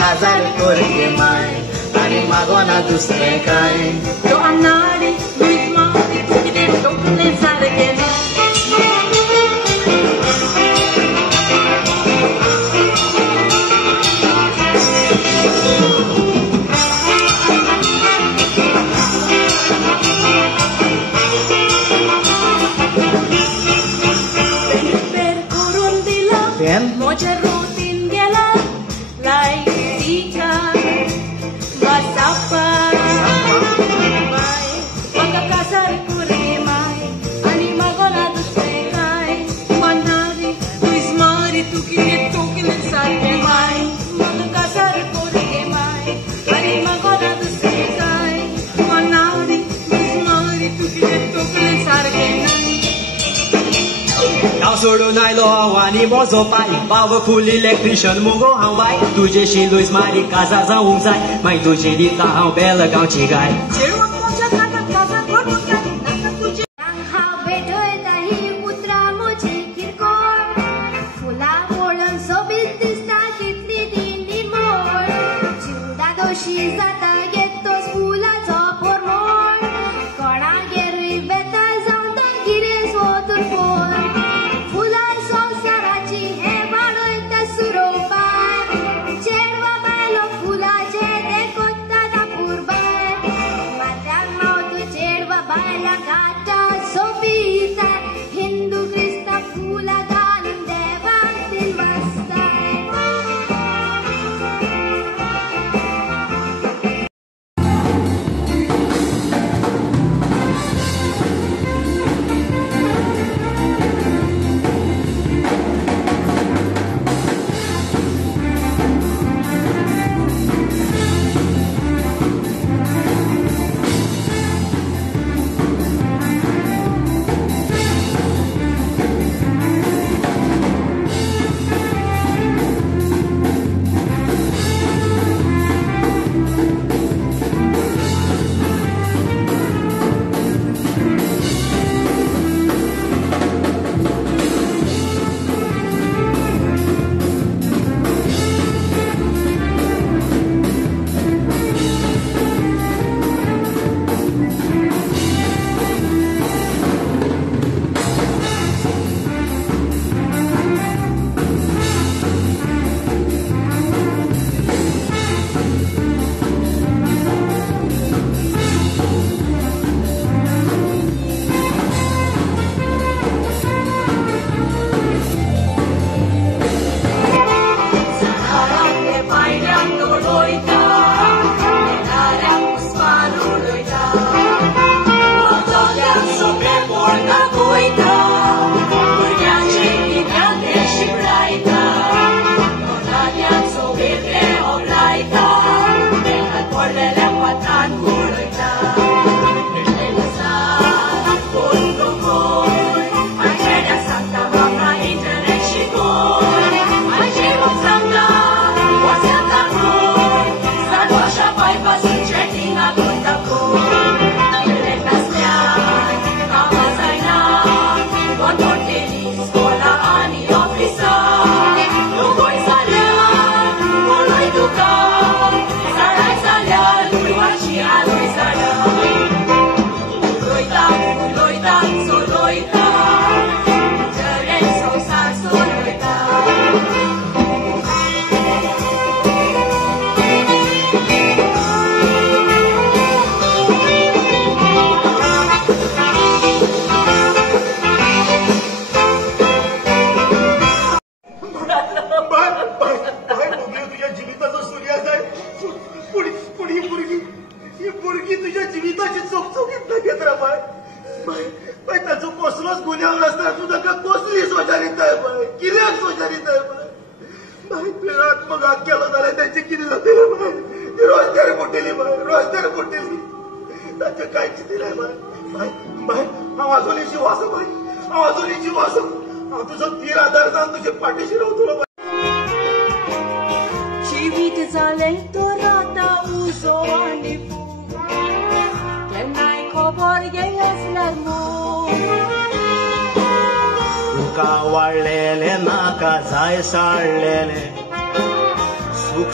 काजार कोरगे माय आणि मागोना दुसरे काय तो आमनाडी लुईस मारी तू कितें टोकले सारके ना Moja rutin gela laika basapa mai pagkakasar kurimay ani magona duspekai manari Luis Mari tukilit sarke mai pagkakasar kurimay ani magona duspekai manari Luis Mari tukilit sarke गाव सोडून आयलो हांव आनी म्हजो पाय पावरफुल इलेक्ट्रिशियन मुगो हांव बाय तुजेशी लुईस मारी काजार जावंक जाय मागीर तुजी दिता हांव बेलगांवची गाय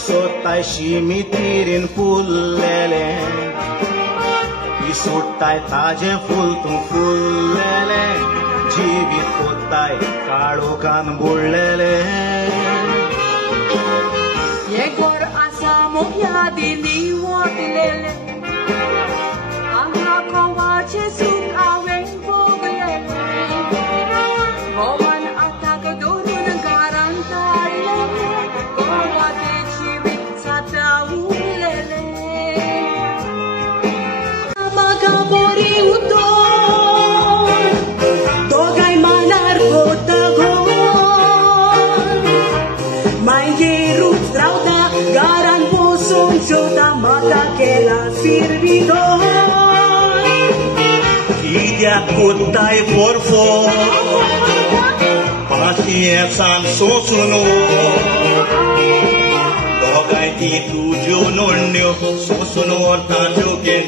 sotai și mitirin pullele I sotai tajen fultun fullele Jivit kotai kalukan bullele Yegor asamo yadi liwatilele Anga kawache suk aweng poglele Goman atak durun garantale Kawate chivit satawulele Magabori udon Dogay manar kotagon Mai gerut strauda garan poson ciota mata che la servitor Idia kotai forfo Pacienza sosuno Dogay ti tu jo nonyo Sosuno orta jo ke